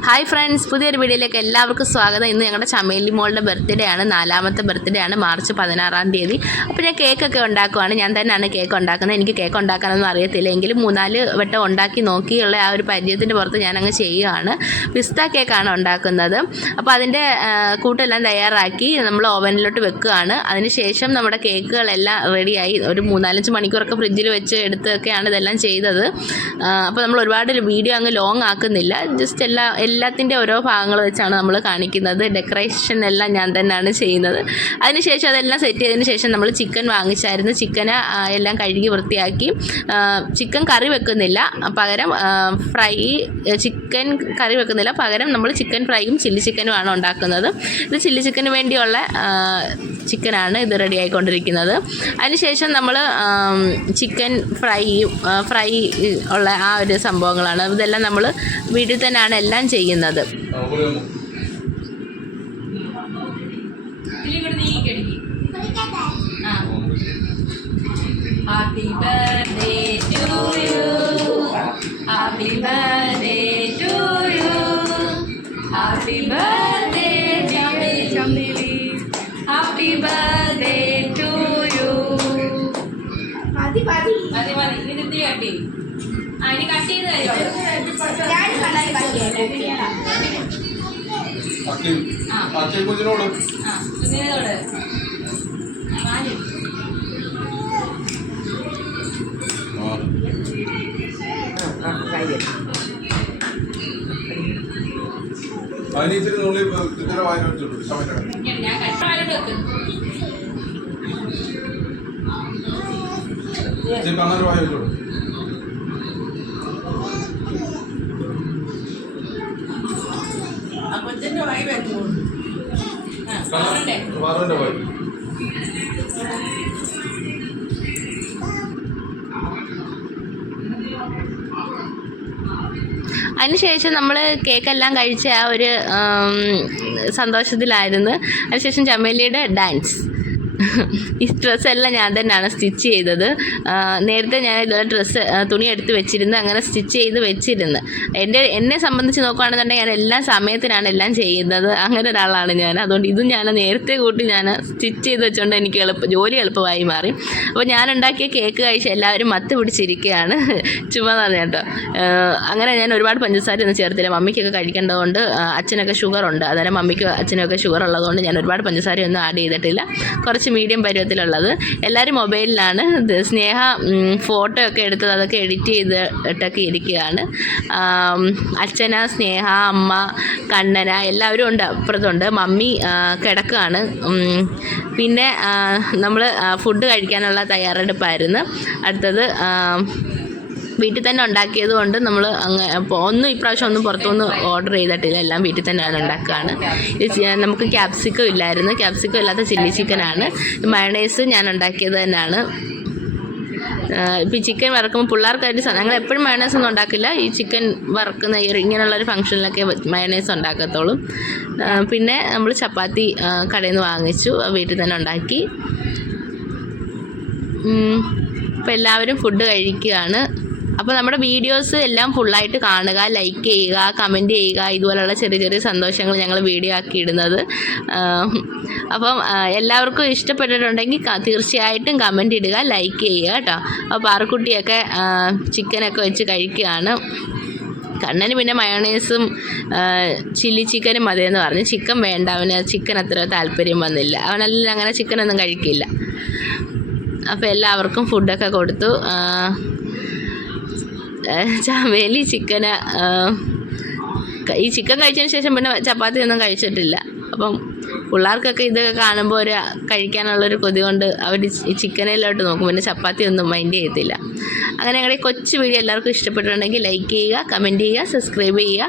Hi friends, പുതിയൊരു വീഡിയോയിലേക്ക് എല്ലാവർക്കും സ്വാഗതം. ഇന്ന് ഞങ്ങളുടെ ചമേലി മോളുടെ ബർത്ത്ഡേ ആണ്, 4ാമത്തെ ബർത്ത്ഡേ ആണ്, മാർച്ച് 16-ാം തീയതി. അപ്പോൾ ഞാൻ കേക്കൊക്കെ ഉണ്ടാക്കുവാണ്. ഞാൻ തന്നെയാണ് കേക്ക് ഉണ്ടാക്കുന്നത്. എനിക്ക് കേക്ക് ഉണ്ടാക്കാനൊന്നും അറിയത്തില്ല, എങ്കിലും 3-4 വട്ടം ഉണ്ടാക്കി നോക്കിയുള്ള ആ ഒരു പരിചയത്തിൻ്റെ പുറത്ത് ഞാനങ്ങ് ചെയ്യുകയാണ്. പിസ്ത കേക്കാണ് ഉണ്ടാക്കുന്നത്. അപ്പോൾ അതിൻ്റെ കൂട്ടെല്ലാം തയ്യാറാക്കി നമ്മൾ ഓവനിലോട്ട് വെക്കുകയാണ്. അതിനുശേഷം നമ്മുടെ കേക്കുകളെല്ലാം റെഡിയായി. ഒരു 3-4 മണിക്കൂറൊക്കെ ഫ്രിഡ്ജിൽ വെച്ച് എടുത്തൊക്കെയാണ് ഇതെല്ലാം ചെയ്തത്. അപ്പോൾ നമ്മൾ ഒരുപാട് വീഡിയോ അങ്ങ് ലോങ് ആക്കുന്നില്ല, ജസ്റ്റ് എല്ലാത്തിൻ്റെ ഓരോ ഭാഗങ്ങൾ വെച്ചാണ് നമ്മൾ കാണിക്കുന്നത്. ഡെക്കറേഷൻ എല്ലാം ഞാൻ തന്നെയാണ് ചെയ്യുന്നത്. അതിനുശേഷം അതെല്ലാം സെറ്റ് ചെയ്തതിന് ശേഷം നമ്മൾ ചിക്കൻ വാങ്ങിച്ചായിരുന്നു. ചിക്കന് എല്ലാം കഴുകി വൃത്തിയാക്കി. ചിക്കൻ കറി വെക്കുന്നില്ല, പകരം ചിക്കൻ കറി വെക്കുന്നില്ല, പകരം നമ്മൾ ചിക്കൻ ഫ്രൈയും ചില്ലി ചിക്കനുമാണ് ഉണ്ടാക്കുന്നത്. ഇത് ചില്ലി ചിക്കന് വേണ്ടിയുള്ള ചിക്കനാണ് ഇത് റെഡി ആയിക്കൊണ്ടിരിക്കുന്നത്. അതിനുശേഷം നമ്മൾ ചിക്കൻ ഫ്രൈ ഉള്ള ആ ഒരു സംഭവങ്ങളാണ്. ഇതെല്ലാം നമ്മൾ വീട്ടിൽ തന്നെയാണ് എല്ലാം ചെയ്യുന്നത്. Happy birthday to you. Happy birthday to you. Happy birthday, Chameli. Happy birthday to you. Madi. Ini dia ati. Ini kasih dah. Jangan pandai bagi. Aceh kucinodu. Kucinodu. Mari. Ini sih nulis kita wajar tu, sama macam. Ya, kan. Jadi kanan wajar tu. Apa jenis wajar tu? Warna wajar. അതിനുശേഷം നമ്മൾ കേക്കെല്ലാം കഴിച്ച ആ ഒരു സന്തോഷത്തിലായിരുന്നു. അതിനുശേഷം ചമേലിയുടെ dance. ഈ ഡ്രസ്സെല്ലാം ഞാൻ തന്നെയാണ് stitch ചെയ്തത്. നേരത്തെ ഞാൻ ഇതുപോലെ തുണി എടുത്ത് വെച്ചിരുന്നു, അങ്ങനെ സ്റ്റിച്ച് ചെയ്ത് വെച്ചിരുന്നു. എന്നെ സംബന്ധിച്ച് നോക്കുകയാണെന്നുണ്ടെങ്കിൽ ഞാൻ എല്ലാ സമയത്തിനാണ് എല്ലാം ചെയ്യുന്നത്. അങ്ങനെ ഒരാളാണ് ഞാൻ. അതുകൊണ്ട് ഇതും ഞാൻ നേരത്തെ കൂട്ടി ഞാൻ സ്റ്റിച്ച് ചെയ്ത് വെച്ചുകൊണ്ട് എനിക്ക് ജോലി എളുപ്പമായി മാറി. അപ്പോൾ ഞാൻ ഉണ്ടാക്കിയ കേക്ക് കഴിച്ച് എല്ലാവരും മത്ത് പിടിച്ചിരിക്കുകയാണ്. ചുമ്മാ തന്നെ കേട്ടോ. അങ്ങനെ ഞാൻ ഒരുപാട് പഞ്ചസാര ഒന്നും ചേർത്തില്ല. മമ്മിക്കൊക്കെ കഴിക്കേണ്ടതുകൊണ്ട്, അച്ഛനൊക്കെ ഷുഗറുണ്ട്. അന്നേരം മമ്മിക്കും അച്ഛനൊക്കെ ഷുഗർ ഉള്ളതുകൊണ്ട് ഞാൻ ഒരുപാട് പഞ്ചസാരയൊന്നും ആഡ് ചെയ്തിട്ടില്ല. കുറച്ച് മീഡിയം പരുവത്തിലുള്ളത്. എല്ലാവരും മൊബൈലിലാണ്. സ്നേഹ ഫോട്ടോ ഒക്കെ എടുത്തത് അതൊക്കെ എഡിറ്റ് ചെയ്തിട്ടൊക്കെ ഇരിക്കുകയാണ്. അച്ഛന, സ്നേഹ, അമ്മ, കണ്ണന എല്ലാവരും ഉണ്ട്, അപ്പുറത്തുണ്ട്. മമ്മി കിടക്കുകയാണ്. പിന്നെ നമ്മൾ ഫുഡ് കഴിക്കാനുള്ള തയ്യാറെടുപ്പായിരുന്നു. അടുത്തത് വീട്ടിൽ തന്നെ ഉണ്ടാക്കിയത് കൊണ്ട് നമ്മൾ ഇപ്രാവശ്യം ഒന്നും പുറത്തുനിന്ന് ഓർഡർ ചെയ്തിട്ടില്ല, എല്ലാം വീട്ടിൽ തന്നെയാണ് ഉണ്ടാക്കുകയാണ്. നമുക്ക് ക്യാപ്സിക്കം ഇല്ലായിരുന്നു, ക്യാപ്സിക്കം ഇല്ലാത്ത ചില്ലി ചിക്കനാണ്. മയണൈസ് ഞാൻ ഉണ്ടാക്കിയത് തന്നെയാണ്. ഇപ്പോൾ ഈ ചിക്കൻ വറക്കുമ്പോൾ പിള്ളേർക്കായിട്ട് ഞങ്ങൾ എപ്പോഴും മയണൈസ് ഒന്നും ഉണ്ടാക്കില്ല. ഈ ചിക്കൻ വറക്കുന്ന ഇങ്ങനെയുള്ളൊരു ഫംഗ്ഷനിലൊക്കെ മയണൈസ് ഉണ്ടാക്കത്തുള്ളൂ. പിന്നെ നമ്മൾ ചപ്പാത്തി കടയിൽ നിന്ന് വാങ്ങിച്ചു, വീട്ടിൽ തന്നെ ഉണ്ടാക്കി. ഇപ്പോൾ എല്ലാവരും ഫുഡ് കഴിക്കുകയാണ്. അപ്പോൾ നമ്മുടെ വീഡിയോസ് എല്ലാം ഫുള്ളായിട്ട് കാണുക, ലൈക്ക് ചെയ്യുക, കമൻറ്റ് ചെയ്യുക. ഇതുപോലെയുള്ള ചെറിയ ചെറിയ സന്തോഷങ്ങൾ ഞങ്ങൾ വീഡിയോ ആക്കി ഇടുന്നത്. അപ്പം എല്ലാവർക്കും ഇഷ്ടപ്പെട്ടിട്ടുണ്ടെങ്കിൽ തീർച്ചയായിട്ടും കമൻറ്റ് ഇടുക, ലൈക്ക് ചെയ്യുക കേട്ടോ. അപ്പോൾ പാറക്കുട്ടിയൊക്കെ ചിക്കനൊക്കെ വെച്ച് കഴിക്കുകയാണ്. കണ്ണന് പിന്നെ മയോണൈസും ചില്ലി ചിക്കനും മതിയെന്ന് പറഞ്ഞു. ചിക്കൻ വേണ്ട, അവന് ചിക്കൻ അത്ര താല്പര്യം വന്നില്ല. അവനെല്ലാം അങ്ങനെ ചിക്കനൊന്നും കഴിക്കില്ല. അപ്പോൾ എല്ലാവർക്കും ഫുഡൊക്കെ കൊടുത്തു. ചമേലി ചിക്കന് ഈ ചിക്കൻ കഴിച്ചതിന് ശേഷം പിന്നെ ചപ്പാത്തി ഒന്നും കഴിച്ചിട്ടില്ല. അപ്പം പിള്ളേർക്കൊക്കെ ഇതൊക്കെ കാണുമ്പോൾ കഴിക്കാനുള്ളൊരു കൊതി കൊണ്ട് അവർ ഈ ചിക്കനിലോട്ട് നോക്കും, പിന്നെ ചപ്പാത്തി ഒന്നും മൈൻഡ് ചെയ്യത്തില്ല. അങ്ങനെ ഞങ്ങളുടെ കൊച്ചു വീഡിയോ എല്ലാവർക്കും ഇഷ്ടപ്പെട്ടിട്ടുണ്ടെങ്കിൽ ലൈക്ക് ചെയ്യുക, കമൻറ്റ് ചെയ്യുക, സബ്സ്ക്രൈബ് ചെയ്യുക.